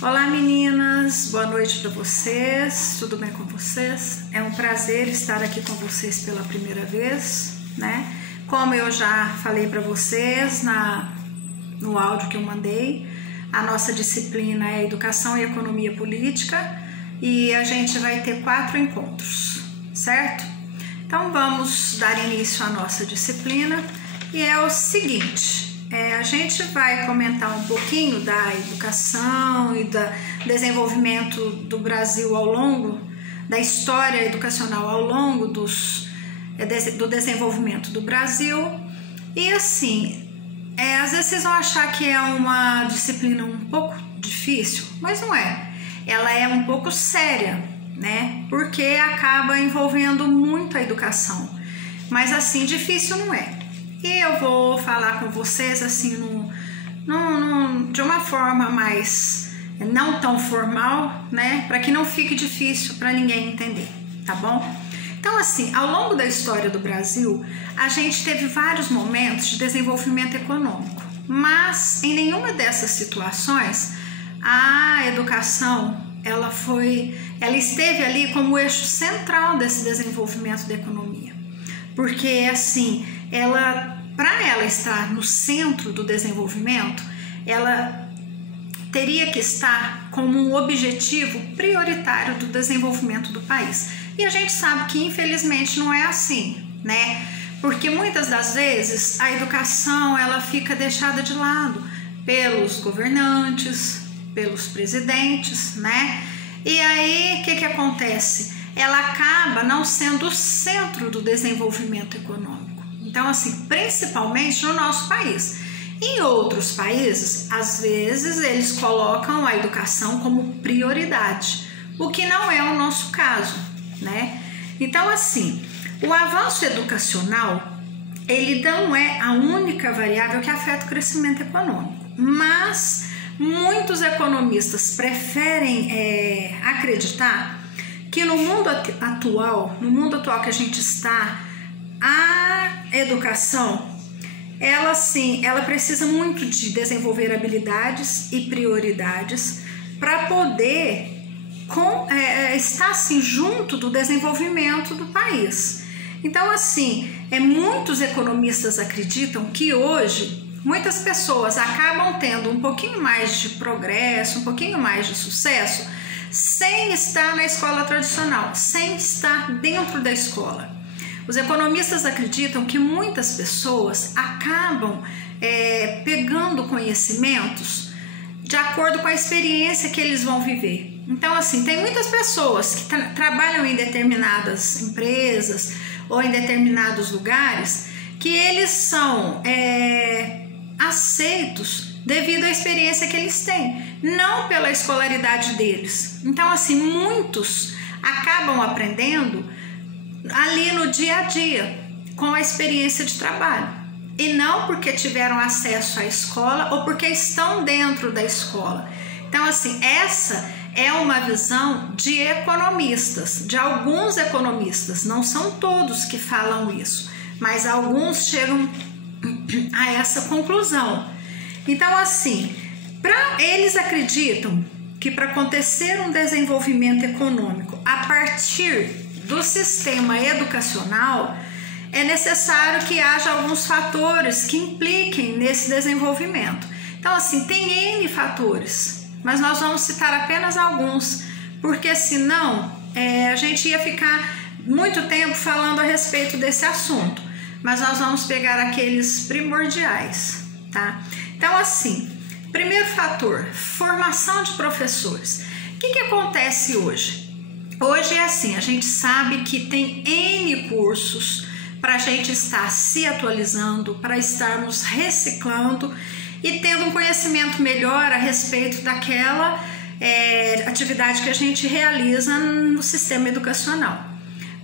Olá meninas, boa noite para vocês, tudo bem com vocês? É um prazer estar aqui com vocês pela primeira vez, né? Como eu já falei para vocês no áudio que eu mandei, a nossa disciplina é Educação e Economia Política e a gente vai ter 4 encontros, certo? Então vamos dar início à nossa disciplina e é o seguinte... a gente vai comentar um pouquinho da educação e do desenvolvimento do Brasil ao longo da história educacional ao longo do desenvolvimento do Brasil. E assim, às vezes vocês vão achar que é uma disciplina um pouco difícil, mas não é. Ela é um pouco séria, né? Porque acaba envolvendo muito a educação. Mas assim, difícil não é. E eu vou falar com vocês assim de uma forma mais não tão formal, né? Para que não fique difícil para ninguém entender, tá bom? Então assim, ao longo da história do Brasil, a gente teve vários momentos de desenvolvimento econômico, mas em nenhuma dessas situações a educação ela esteve ali como eixo central desse desenvolvimento da economia, porque assim para ela estar no centro do desenvolvimento, ela teria que estar como um objetivo prioritário do desenvolvimento do país. E a gente sabe que infelizmente não é assim, né? Porque muitas das vezes a educação ela fica deixada de lado pelos governantes, pelos presidentes, né? E aí o que acontece? Ela acaba não sendo o centro do desenvolvimento econômico. Então, assim, principalmente no nosso país. Em outros países, às vezes, eles colocam a educação como prioridade, o que não é o nosso caso, né? Então, assim, o avanço educacional, ele não é a única variável que afeta o crescimento econômico, mas muitos economistas preferem acreditar que no mundo atual que a gente está, a educação, ela precisa muito de desenvolver habilidades e prioridades para poder estar assim junto do desenvolvimento do país. Então assim, muitos economistas acreditam que hoje muitas pessoas acabam tendo um pouquinho mais de progresso, um pouquinho mais de sucesso, sem estar na escola tradicional, sem estar dentro da escola. Os economistas acreditam que muitas pessoas acabam pegando conhecimentos de acordo com a experiência que eles vão viver. Então, assim, tem muitas pessoas que trabalham em determinadas empresas ou em determinados lugares que eles são aceitos devido à experiência que eles têm, não pela escolaridade deles. Então, assim, muitos acabam aprendendo ali no dia a dia, com a experiência de trabalho, e não porque tiveram acesso à escola ou porque estão dentro da escola. Então, assim, essa é uma visão de economistas, de alguns economistas, não são todos que falam isso, mas alguns chegam a essa conclusão. Então, assim, eles acreditam que para acontecer um desenvolvimento econômico a partir do sistema educacional, é necessário que haja alguns fatores que impliquem nesse desenvolvimento. Então, assim, tem N fatores, mas nós vamos citar apenas alguns, porque senão a gente ia ficar muito tempo falando a respeito desse assunto, mas nós vamos pegar aqueles primordiais, tá? Então, assim, primeiro fator, formação de professores. O que acontece hoje? Hoje é assim, a gente sabe que tem N cursos para a gente estar se atualizando, para estarmos reciclando e tendo um conhecimento melhor a respeito daquela atividade que a gente realiza no sistema educacional.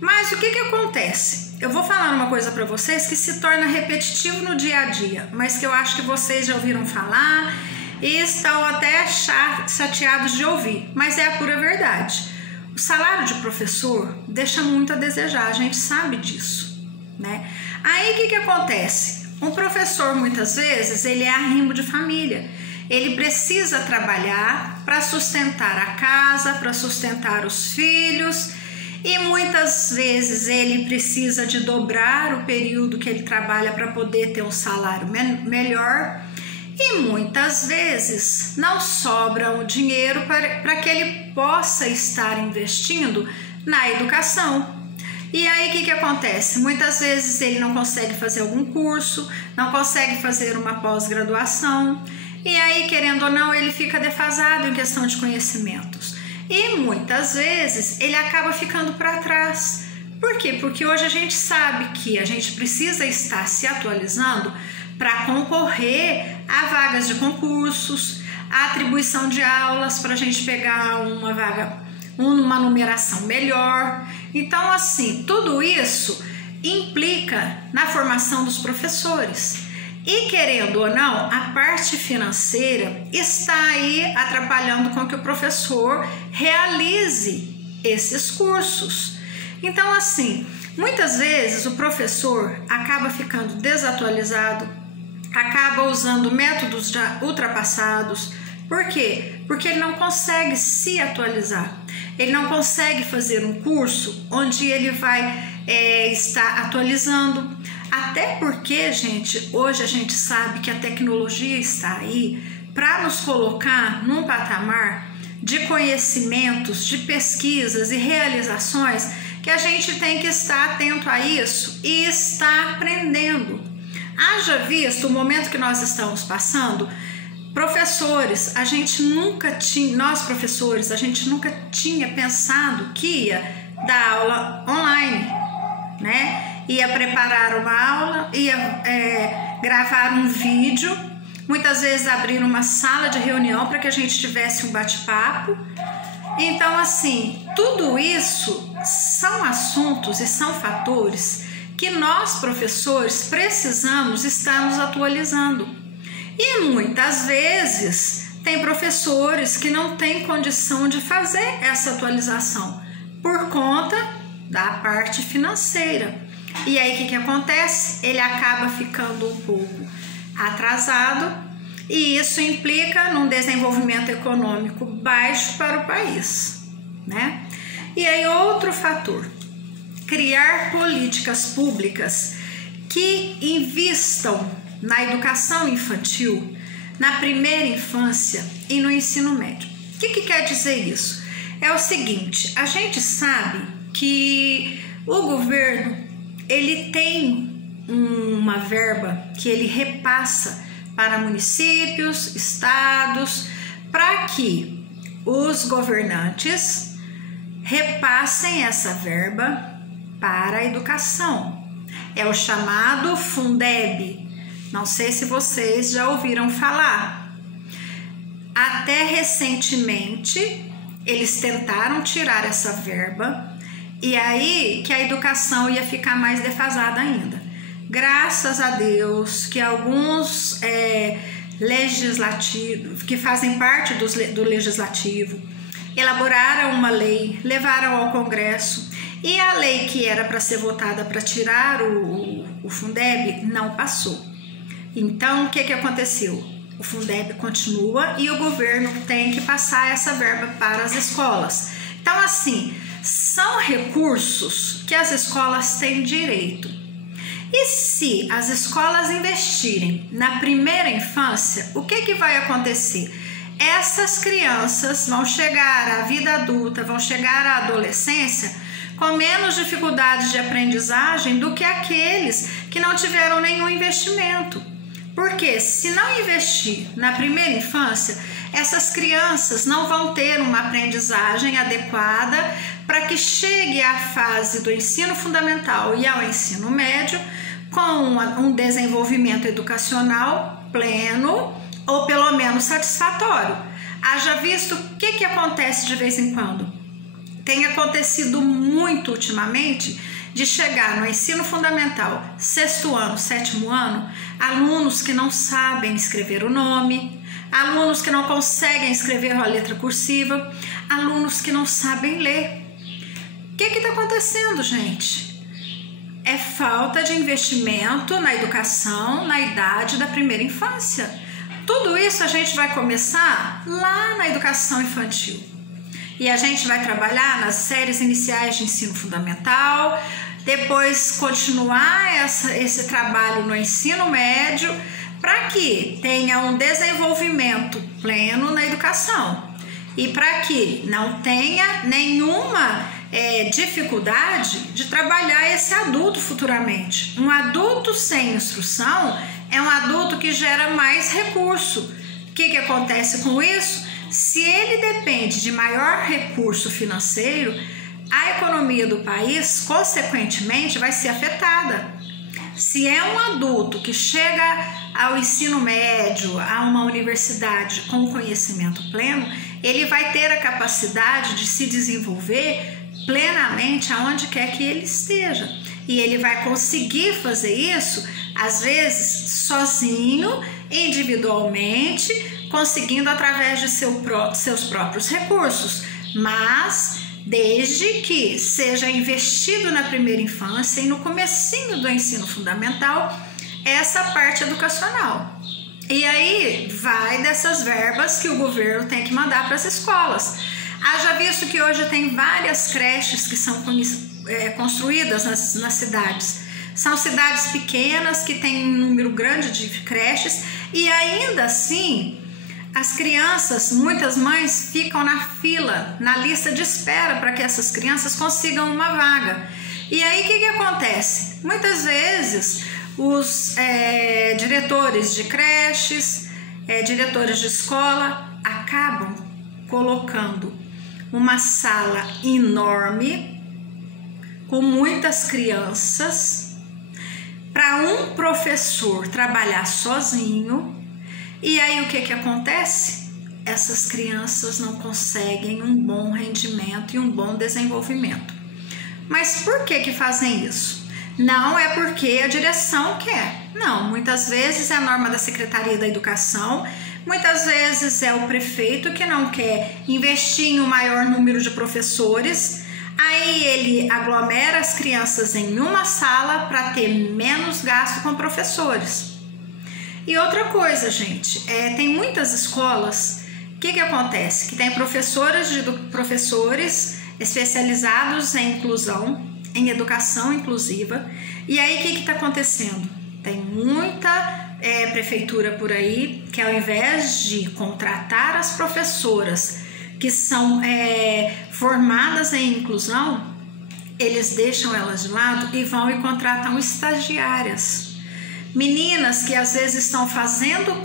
Mas o que acontece? Eu vou falar uma coisa para vocês que se torna repetitivo no dia a dia, mas que eu acho que vocês já ouviram falar e estão até chateados de ouvir, mas é a pura verdade. O salário de professor deixa muito a desejar, a gente sabe disso, né? Aí o que acontece? Um professor muitas vezes ele é arrimo de família ele precisa trabalhar para sustentar a casa, para sustentar os filhos, e muitas vezes ele precisa de dobrar o período que ele trabalha para poder ter um salário melhor, e muitas vezes não sobra o dinheiro para que ele possa estar investindo na educação. E aí o que acontece? Muitas vezes ele não consegue fazer algum curso, não consegue fazer uma pós-graduação, e aí, querendo ou não, ele fica defasado em questão de conhecimentos. E muitas vezes ele acaba ficando para trás. Por quê? Porque hoje a gente sabe que a gente precisa estar se atualizando para concorrer a vagas de concursos, a atribuição de aulas para a gente pegar uma vaga, uma numeração melhor. Então, assim, tudo isso implica na formação dos professores. E querendo ou não, a parte financeira está aí atrapalhando com que o professor realize esses cursos. Então, assim, muitas vezes o professor acaba ficando desatualizado, acaba usando métodos já ultrapassados. Por quê? Porque ele não consegue se atualizar. Ele não consegue fazer um curso onde ele vai estar atualizando. Até porque, gente, hoje a gente sabe que a tecnologia está aí para nos colocar num patamar de conhecimentos, de pesquisas e realizações que a gente tem que estar atento a isso e estar aprendendo. Haja visto o momento que nós estamos passando, professores, nós professores, a gente nunca tinha pensado que ia dar aula online, né? Ia preparar uma aula, ia gravar um vídeo, muitas vezes abrir uma sala de reunião para que a gente tivesse um bate-papo. Então, assim, tudo isso são assuntos e são fatores que nós, professores, precisamos estar nos atualizando. E muitas vezes tem professores que não têm condição de fazer essa atualização por conta da parte financeira. E aí o que acontece? Ele acaba ficando um pouco atrasado e isso implica num desenvolvimento econômico baixo para o país, né? E aí outro fator, criar políticas públicas que invistam na educação infantil, na primeira infância e no ensino médio. O que quer dizer isso? É o seguinte, a gente sabe que o governo ele tem uma verba que ele repassa para municípios, estados, para que os governantes repassem essa verba para a educação. É o chamado Fundeb. Não sei se vocês já ouviram falar. Até recentemente, eles tentaram tirar essa verba e aí que a educação ia ficar mais defasada ainda. Graças a Deus que alguns legislativos, que fazem parte do legislativo, elaboraram uma lei, levaram ao Congresso e a lei que era para ser votada para tirar o Fundeb não passou. Então, o que aconteceu? O Fundeb continua e o governo tem que passar essa verba para as escolas. Então, assim, são recursos que as escolas têm direito. E se as escolas investirem na primeira infância, o que vai acontecer? Essas crianças vão chegar à vida adulta, vão chegar à adolescência com menos dificuldades de aprendizagem do que aqueles que não tiveram nenhum investimento. Porque se não investir na primeira infância, essas crianças não vão ter uma aprendizagem adequada para que chegue à fase do ensino fundamental e ao ensino médio com um desenvolvimento educacional pleno ou pelo menos satisfatório. Haja visto o que acontece de vez em quando. Tem acontecido muito ultimamente de chegar no ensino fundamental, 6º ano, 7º ano, alunos que não sabem escrever o nome, alunos que não conseguem escrever a letra cursiva, alunos que não sabem ler. O que está acontecendo, gente? É falta de investimento na educação na idade da primeira infância. tudo isso a gente vai começar lá na educação infantil. E a gente vai trabalhar nas séries iniciais de ensino fundamental, depois continuar esse trabalho no ensino médio, para que tenha um desenvolvimento pleno na educação e para que não tenha nenhuma dificuldade de trabalhar esse adulto futuramente. Um adulto sem instrução é um adulto que gera mais recurso. O que acontece com isso? Se ele depende de maior recurso financeiro, a economia do país, consequentemente, vai ser afetada. Se é um adulto que chega ao ensino médio, a uma universidade com conhecimento pleno, ele vai ter a capacidade de se desenvolver plenamente aonde quer que ele esteja. E ele vai conseguir fazer isso, às vezes, sozinho, individualmente, conseguindo através de seus próprios recursos, mas desde que seja investido na primeira infância e no comecinho do ensino fundamental essa parte educacional. E aí vai dessas verbas que o governo tem que mandar para as escolas. Haja visto que hoje tem várias creches que são construídas nas cidades. São cidades pequenas que têm um número grande de creches e ainda assim as crianças, muitas mães ficam na fila, na lista de espera para que essas crianças consigam uma vaga. E aí o que acontece? Muitas vezes os diretores de creches, diretores de escola acabam colocando uma sala enorme com muitas crianças para um professor trabalhar sozinho. E aí o que acontece? Essas crianças não conseguem um bom rendimento e um bom desenvolvimento. Mas por que fazem isso? Não é porque a direção quer. Não, muitas vezes é a norma da Secretaria da Educação, muitas vezes é o prefeito que não quer investir em um maior número de professores. Aí ele aglomera as crianças em uma sala para ter menos gasto com professores. E outra coisa, gente, tem muitas escolas, o que acontece? Que tem professores especializados em inclusão, em educação inclusiva, e aí o que está acontecendo? Tem muita prefeitura por aí que ao invés de contratar as professoras que são formadas em inclusão, eles deixam elas de lado e vão e contratam estagiárias. Meninas que às vezes estão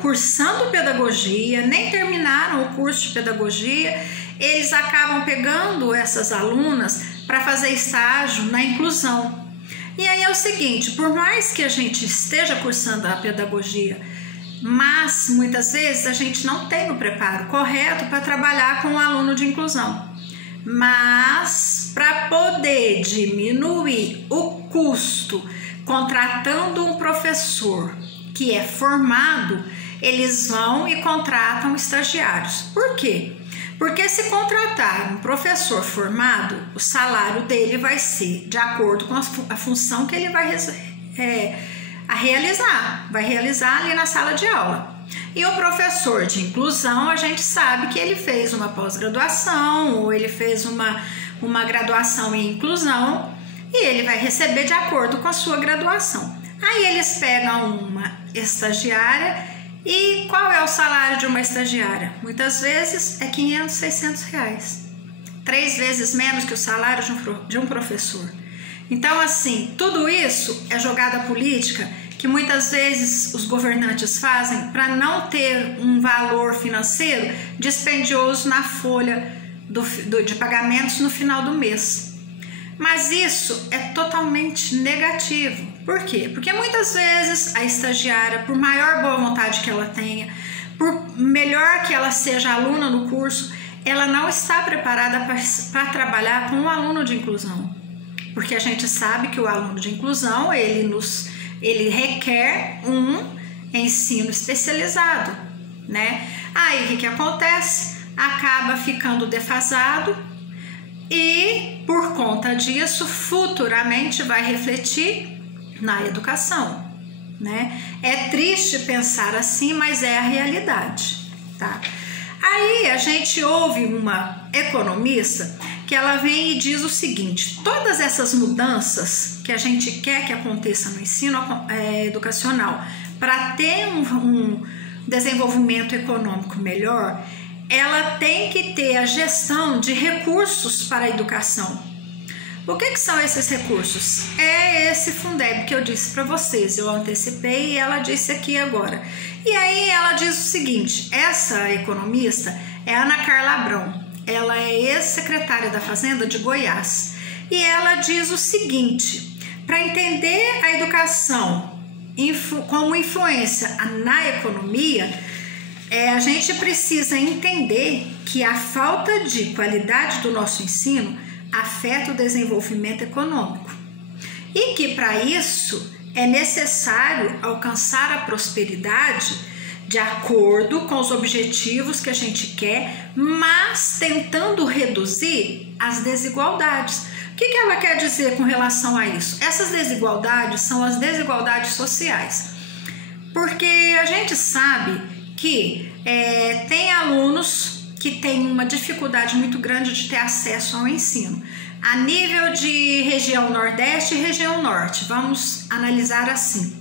cursando pedagogia, nem terminaram o curso de pedagogia, eles acabam pegando essas alunas para fazer estágio na inclusão. E aí é o seguinte, por mais que a gente esteja cursando a pedagogia, mas muitas vezes a gente não tem o preparo correto para trabalhar com um aluno de inclusão. Mas para poder diminuir o custo contratando um professor que é formado, eles vão e contratam estagiários. Por quê? Porque se contratar um professor formado, o salário dele vai ser de acordo com a função que ele vai realizar ali na sala de aula. E o professor de inclusão, a gente sabe que ele fez uma pós-graduação ou ele fez uma graduação em inclusão e ele vai receber de acordo com a sua graduação. Aí eles pegam uma estagiária. E qual é o salário de uma estagiária? Muitas vezes é 500, 600 reais. 3 vezes menos que o salário de um professor. Então, assim, tudo isso é jogada política que muitas vezes os governantes fazem para não ter um valor financeiro dispendioso na folha de pagamentos no final do mês. Mas isso é totalmente negativo. Por quê? Porque muitas vezes a estagiária, por maior boa vontade que ela tenha, por melhor que ela seja aluna no curso, ela não está preparada para trabalhar com um aluno de inclusão. Porque a gente sabe que o aluno de inclusão, ele requer um ensino especializado, né? Aí o que acontece? Acaba ficando defasado e, por conta disso, futuramente vai refletir na educação. né? É triste pensar assim, mas é a realidade, tá? Aí a gente ouve uma economista que ela vem e diz o seguinte: todas essas mudanças que a gente quer que aconteça no ensino educacional para ter um desenvolvimento econômico melhor, ela tem que ter a gestão de recursos para a educação. O que são esses recursos? É esse Fundeb que eu disse para vocês, eu antecipei e ela disse aqui agora. E aí ela diz o seguinte: essa economista é Ana Carla Abrão, ela é ex-secretária da Fazenda de Goiás, e ela diz o seguinte: para entender a educação como influência na economia, a gente precisa entender que a falta de qualidade do nosso ensino afeta o desenvolvimento econômico e que para isso é necessário alcançar a prosperidade de acordo com os objetivos que a gente quer, mas tentando reduzir as desigualdades. O que ela quer dizer com relação a isso? Essas desigualdades são as desigualdades sociais, porque a gente sabe que tem alunos que têm uma dificuldade muito grande de ter acesso ao ensino. A nível de região Nordeste e região Norte, vamos analisar assim.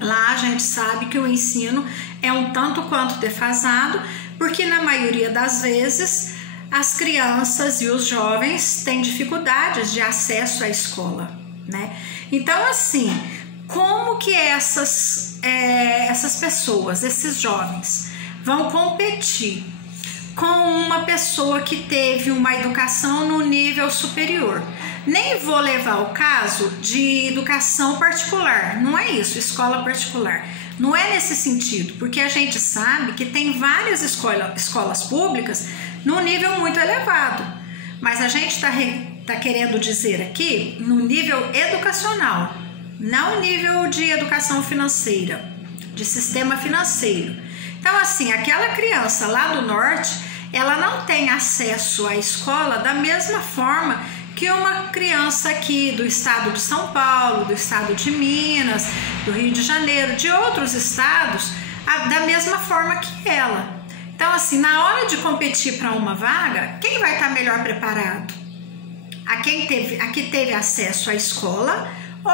Lá a gente sabe que o ensino é um tanto quanto defasado, porque na maioria das vezes as crianças e os jovens têm dificuldades de acesso à escola, né? Então, assim, como que essas pessoas, esses jovens, vão competir com uma pessoa que teve uma educação no nível superior? Nem vou levar o caso de educação particular, não é isso, escola particular. Não é nesse sentido, porque a gente sabe que tem várias escolas públicas no nível muito elevado, mas a gente tá querendo dizer aqui no nível educacional, não nível de educação financeira, de sistema financeiro. Então, assim, aquela criança lá do norte, ela não tem acesso à escola da mesma forma que uma criança aqui do estado de São Paulo, do estado de Minas, do Rio de Janeiro, de outros estados, da mesma forma que ela. Então, assim, na hora de competir para uma vaga, quem vai estar melhor preparado? A que teve acesso à escola ou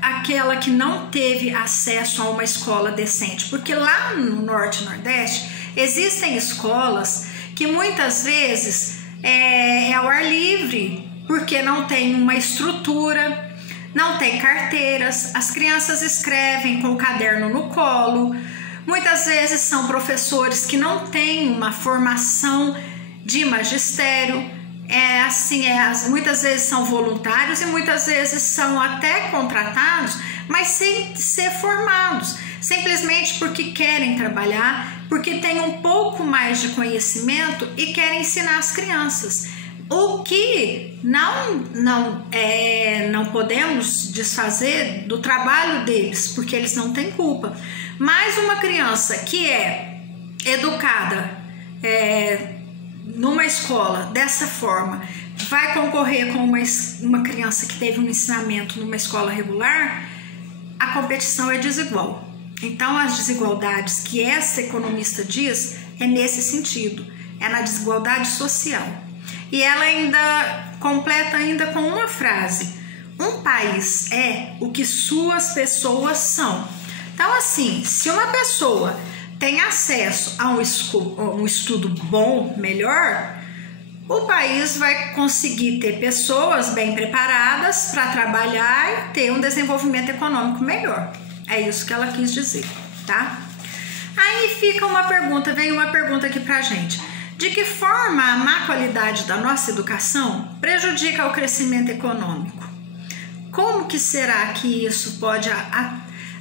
aquela que não teve acesso a uma escola decente? Porque lá no Norte e Nordeste existem escolas que muitas vezes é ao ar livre, porque não tem uma estrutura, não tem carteiras, as crianças escrevem com o caderno no colo, muitas vezes são professores que não têm uma formação de magistério, muitas vezes são voluntários e muitas vezes são até contratados, mas sem ser formados, simplesmente porque querem trabalhar, porque têm um pouco mais de conhecimento e querem ensinar as crianças. O que não podemos desfazer do trabalho deles, porque eles não têm culpa. Mas uma criança que é educada numa escola dessa forma, vai concorrer com uma criança que teve um ensinamento numa escola regular, a competição é desigual. Então, as desigualdades que essa economista diz é nesse sentido, é na desigualdade social. E ela ainda completa com uma frase: um país é o que suas pessoas são. Então, assim, se uma pessoa tem acesso a um estudo bom, melhor, o país vai conseguir ter pessoas bem preparadas para trabalhar e ter um desenvolvimento econômico melhor. É isso que ela quis dizer, tá? Aí vem uma pergunta aqui pra gente. De que forma a má qualidade da nossa educação prejudica o crescimento econômico? Como que será que isso pode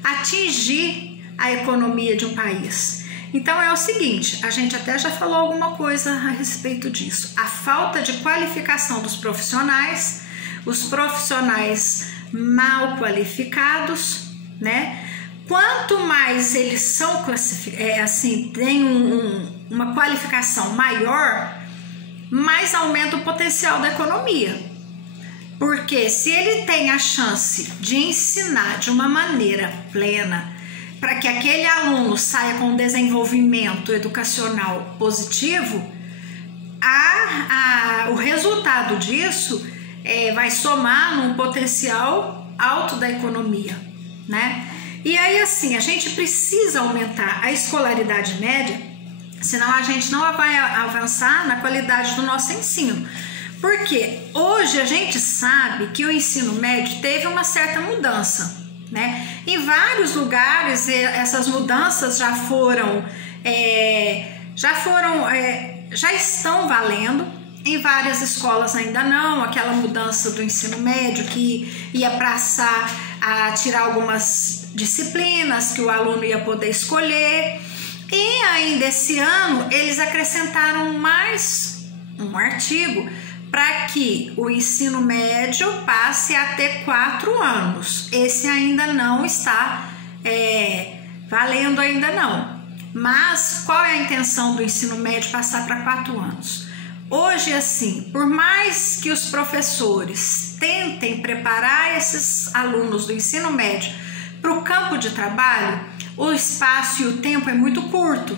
atingir a economia de um país? Então é o seguinte, a gente até já falou alguma coisa a respeito disso. A falta de qualificação dos profissionais, os profissionais mal qualificados, né? Quanto mais eles são têm uma qualificação maior, mais aumenta o potencial da economia. Porque se ele tem a chance de ensinar de uma maneira plena, para que aquele aluno saia com um desenvolvimento educacional positivo, o resultado disso vai somar num potencial alto da economia, né? E aí, assim, a gente precisa aumentar a escolaridade média, senão a gente não vai avançar na qualidade do nosso ensino. Porque hoje a gente sabe que o ensino médio teve uma certa mudança, né? Em vários lugares essas mudanças já estão valendo. Em várias escolas ainda não, aquela mudança do ensino médio que ia passar a tirar algumas disciplinas que o aluno ia poder escolher. E ainda esse ano eles acrescentaram mais um artigo para que o ensino médio passe a ter 4 anos. Esse ainda não está valendo ainda não. Mas qual é a intenção do ensino médio passar para 4 anos? Hoje, assim, por mais que os professores tentem preparar esses alunos do ensino médio para o campo de trabalho, o espaço e o tempo é muito curto.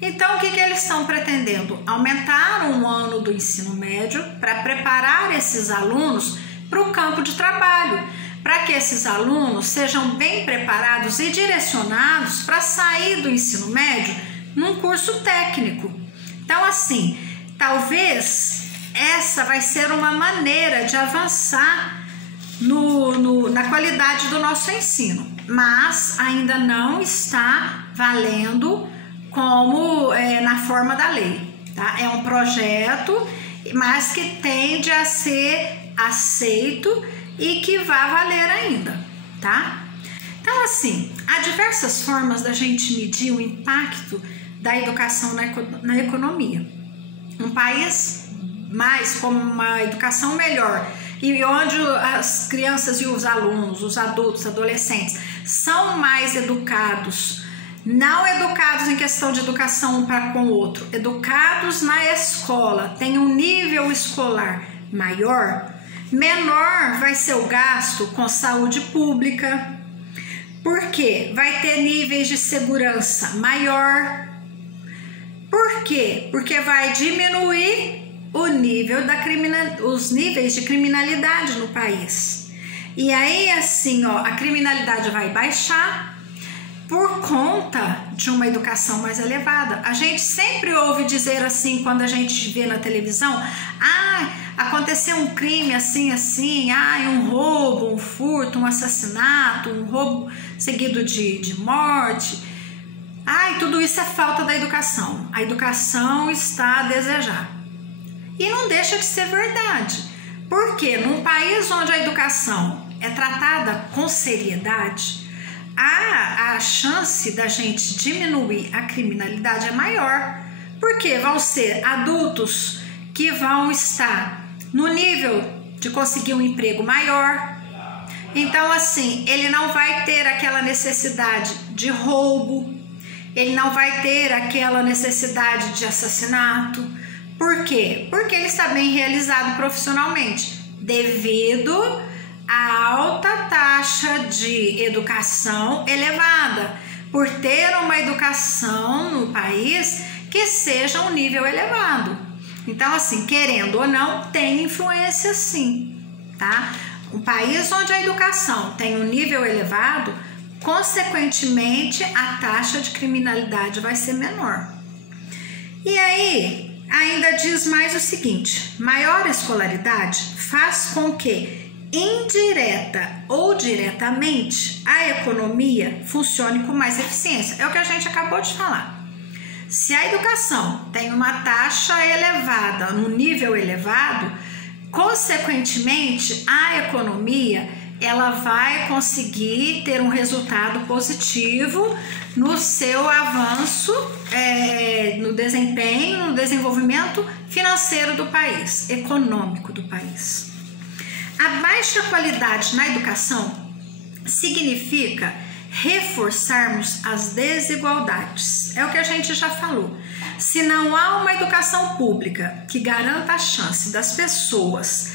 Então, o que eles estão pretendendo? Aumentar um ano do ensino médio para preparar esses alunos para o campo de trabalho, para que esses alunos sejam bem preparados e direcionados para sair do ensino médio num curso técnico. Então, assim, talvez essa vai ser uma maneira de avançar na qualidade do nosso ensino, mas ainda não está valendo como na forma da lei, tá? É um projeto, mas que tende a ser aceito e que vai valer ainda, tá? Então, assim, há diversas formas da gente medir o impacto da educação na economia. Um país com uma educação melhor e onde as crianças e os alunos, os adultos, adolescentes são mais educados, não educados em questão de educação um para com o outro, educados na escola, tem um nível escolar maior, menor vai ser o gasto com saúde pública, porque vai ter níveis de segurança maior. Por quê? Porque vai diminuir os níveis de criminalidade no país. E aí, assim, a criminalidade vai baixar por conta de uma educação mais elevada. A gente sempre ouve dizer assim, quando a gente vê na televisão, aconteceu um crime assim, um roubo, um furto, um assassinato, um roubo seguido de morte. Tudo isso é falta da educação. A educação está a desejar. E não deixa de ser verdade. Porque num país onde a educação é tratada com seriedade, a chance da gente diminuir a criminalidade é maior. Porque vão ser adultos que vão estar no nível de conseguir um emprego maior. Então, assim, ele não vai ter aquela necessidade de roubo, ele não vai ter aquela necessidade de assassinato. Por quê? Porque ele está bem realizado profissionalmente, devido à alta taxa de educação elevada, por ter uma educação no país que seja um nível elevado. Então, assim, querendo ou não, tem influência sim, tá? Um país onde a educação tem um nível elevado, consequentemente, a taxa de criminalidade vai ser menor. E aí, ainda diz mais o seguinte: maior escolaridade faz com que, indireta ou diretamente, a economia funcione com mais eficiência. É o que a gente acabou de falar. Se a educação tem uma taxa elevada, no nível elevado, consequentemente, a economia ela vai conseguir ter um resultado positivo no seu avanço, no desempenho, no desenvolvimento financeiro do país, econômico do país. A baixa qualidade na educação significa reforçarmos as desigualdades. É o que a gente já falou. Se não há uma educação pública que garanta a chance das pessoas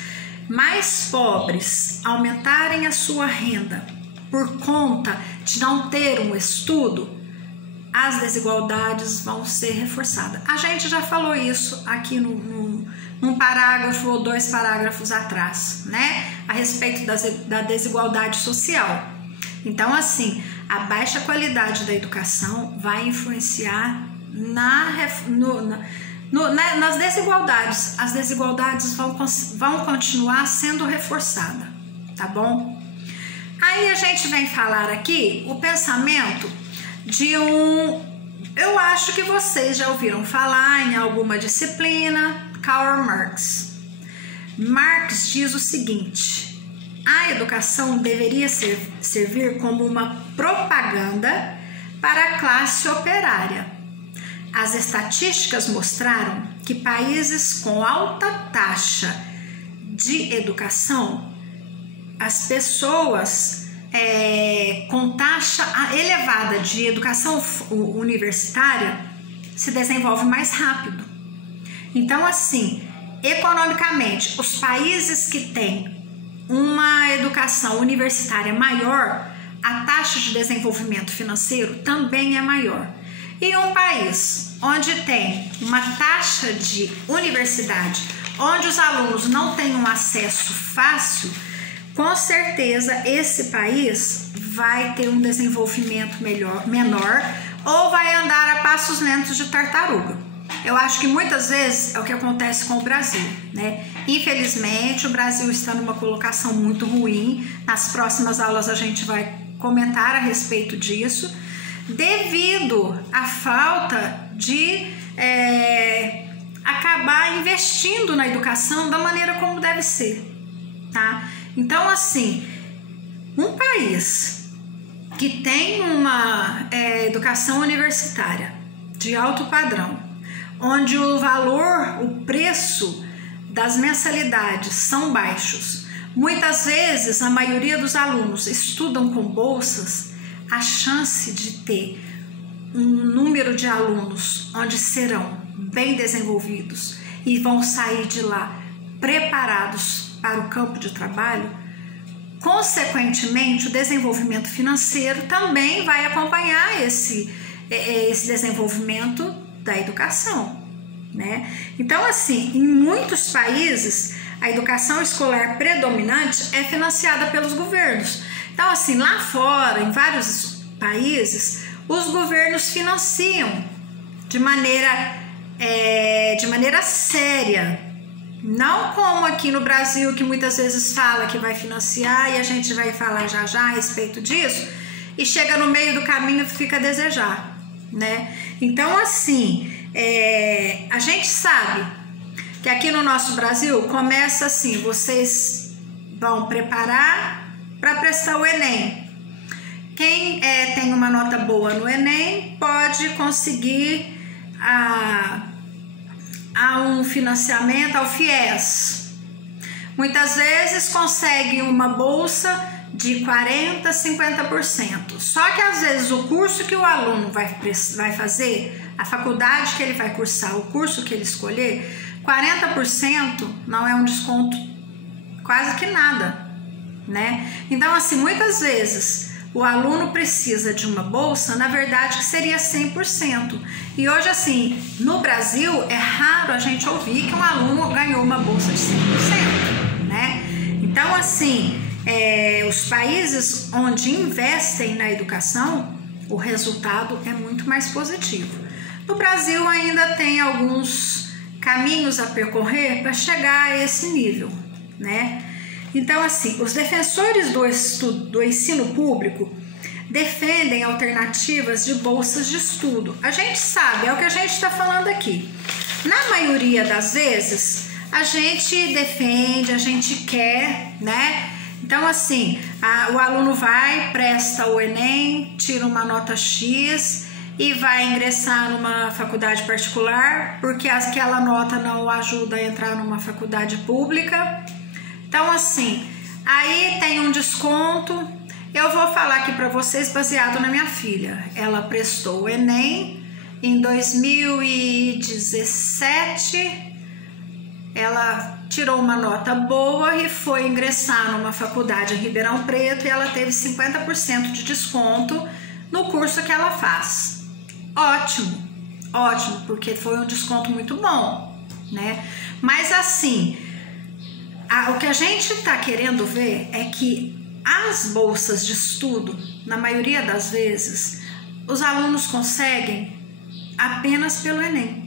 mais pobres aumentarem a sua renda por conta de não ter um estudo, as desigualdades vão ser reforçadas. A gente já falou isso aqui num parágrafo ou 2 parágrafos atrás, né? A respeito da desigualdade social. Então, assim, a baixa qualidade da educação vai influenciar nas desigualdades. As desigualdades vão continuar sendo reforçadas, tá bom? Aí a gente vem falar aqui o pensamento de eu acho que vocês já ouviram falar em alguma disciplina, Karl Marx. Marx diz o seguinte: a educação deveria servir como uma propaganda para a classe operária. As estatísticas mostraram que países com alta taxa de educação, as pessoas com taxa elevada de educação universitária se desenvolvem mais rápido. Então, assim, economicamente, os países que têm uma educação universitária maior, a taxa de desenvolvimento financeiro também é maior. E um país onde tem uma taxa de universidade, onde os alunos não têm um acesso fácil, com certeza esse país vai ter um desenvolvimento menor ou vai andar a passos lentos de tartaruga. Eu acho que muitas vezes é o que acontece com o Brasil, né? Infelizmente, o Brasil está numa colocação muito ruim. Nas próximas aulas a gente vai comentar a respeito disso, devido à falta de acabar investindo na educação da maneira como deve ser, tá? Então, assim, um país que tem uma educação universitária de alto padrão, onde o preço das mensalidades são baixos, muitas vezes a maioria dos alunos estudam com bolsas, a chance de ter um número de alunos onde serão bem desenvolvidos e vão sair de lá preparados para o campo de trabalho, consequentemente o desenvolvimento financeiro também vai acompanhar esse desenvolvimento da educação, né? Então, assim, em muitos países a educação escolar predominante é financiada pelos governos. Então, assim, lá fora, em vários países, os governos financiam de maneira séria. Não como aqui no Brasil, que muitas vezes fala que vai financiar e a gente vai falar já a respeito disso e chega no meio do caminho e fica a desejar, né? Então, assim, a gente sabe que aqui no nosso Brasil começa assim, vocês vão preparar para prestar o Enem. Quem tem uma nota boa no Enem pode conseguir um financiamento ao FIES. Muitas vezes consegue uma bolsa de 40%, 50%. Só que às vezes o curso que o aluno vai fazer, a faculdade que ele vai cursar, o curso que ele escolher, 40% não é um desconto quase que nada, né? Então, assim, muitas vezes o aluno precisa de uma bolsa, na verdade, que seria 100%. E hoje, assim, no Brasil, é raro a gente ouvir que um aluno ganhou uma bolsa de 100%, né? Então, assim, os países onde investem na educação, o resultado é muito mais positivo. No Brasil, ainda tem alguns caminhos a percorrer para chegar a esse nível, né? Então, assim, os defensores do ensino público defendem alternativas de bolsas de estudo. A gente sabe, é o que a gente está falando aqui. Na maioria das vezes, a gente defende, a gente quer, né? Então, assim, o aluno vai, presta o Enem, tira uma nota X e vai ingressar numa faculdade particular, porque aquela nota não o ajuda a entrar numa faculdade pública. Então, assim, aí tem um desconto. Eu vou falar aqui para vocês baseado na minha filha. Ela prestou o Enem em 2017. ela tirou uma nota boa e foi ingressar numa faculdade em Ribeirão Preto e ela teve 50% de desconto no curso que ela faz. Ótimo, ótimo, porque foi um desconto muito bom, né? Mas assim, o que a gente está querendo ver é que as bolsas de estudo, na maioria das vezes, os alunos conseguem apenas pelo Enem.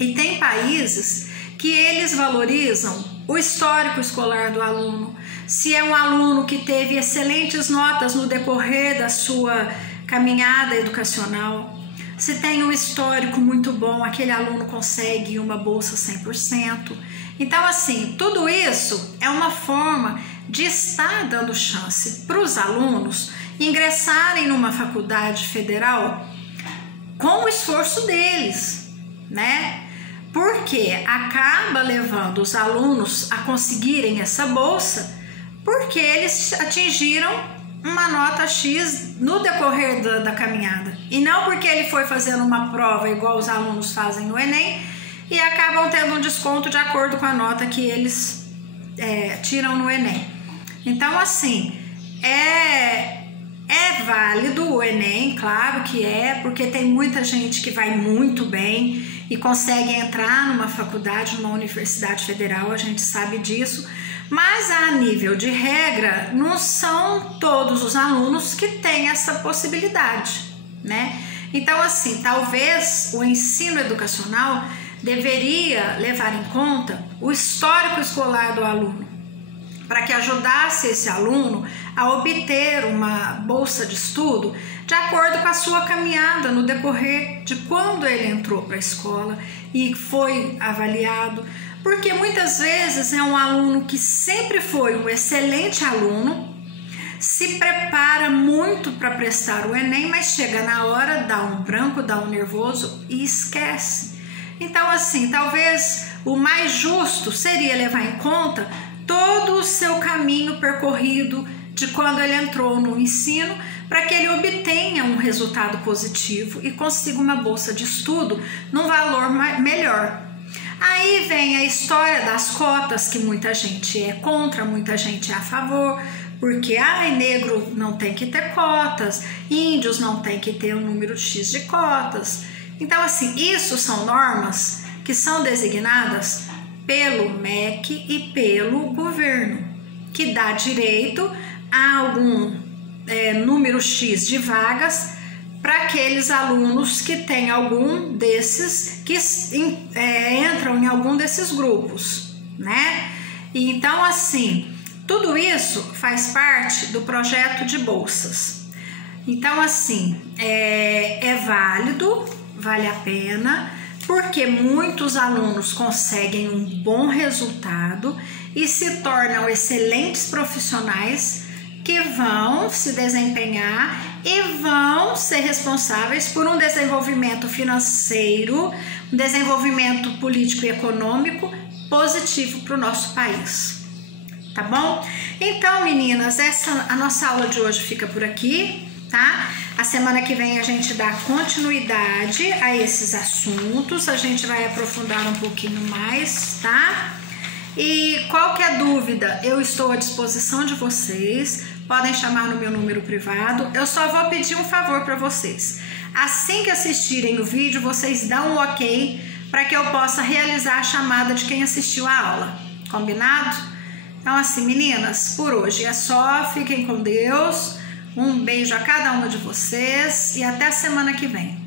E tem países que eles valorizam o histórico escolar do aluno. Se é um aluno que teve excelentes notas no decorrer da sua caminhada educacional, se tem um histórico muito bom, aquele aluno consegue uma bolsa 100%. Então, assim, tudo isso é uma forma de estar dando chance para os alunos ingressarem numa faculdade federal com o esforço deles, né? Porque acaba levando os alunos a conseguirem essa bolsa porque eles atingiram uma nota X no decorrer da caminhada. E não porque ele foi fazendo uma prova igual os alunos fazem no Enem e acabam tendo um desconto de acordo com a nota que eles tiram no Enem. Então, assim, é válido o Enem, claro que é, porque tem muita gente que vai muito bem e consegue entrar numa faculdade, numa universidade federal, a gente sabe disso, mas a nível de regra, não são todos os alunos que têm essa possibilidade, né? Então, assim, talvez o ensino educacional deveria levar em conta o histórico escolar do aluno, para que ajudasse esse aluno a obter uma bolsa de estudo de acordo com a sua caminhada no decorrer de quando ele entrou para a escola e foi avaliado, porque muitas vezes é um aluno que sempre foi um excelente aluno, se prepara muito para prestar o Enem, mas chega na hora, dá um branco, dá um nervoso e esquece. Então, assim, talvez o mais justo seria levar em conta todo o seu caminho percorrido de quando ele entrou no ensino, para que ele obtenha um resultado positivo e consiga uma bolsa de estudo num valor melhor. Aí vem a história das cotas, que muita gente é contra, muita gente é a favor, porque negro não tem que ter cotas, índios não tem que ter um número X de cotas. Então, assim, isso são normas que são designadas pelo MEC e pelo governo, que dá direito a algum número X de vagas para aqueles alunos que têm algum desses, que entram em algum desses grupos, né? E então, assim, tudo isso faz parte do projeto de bolsas. Então, assim, é válido, vale a pena, porque muitos alunos conseguem um bom resultado e se tornam excelentes profissionais que vão se desempenhar e vão ser responsáveis por um desenvolvimento financeiro, um desenvolvimento político e econômico positivo para o nosso país. Tá bom? Então, meninas, a nossa aula de hoje fica por aqui, tá? A semana que vem a gente dá continuidade a esses assuntos, a gente vai aprofundar um pouquinho mais, tá? E qualquer dúvida, eu estou à disposição de vocês, podem chamar no meu número privado. Eu só vou pedir um favor para vocês. Assim que assistirem o vídeo, vocês dão um ok para que eu possa realizar a chamada de quem assistiu a aula. Combinado? Então, assim, meninas, por hoje é só. Fiquem com Deus. Um beijo a cada uma de vocês e até a semana que vem.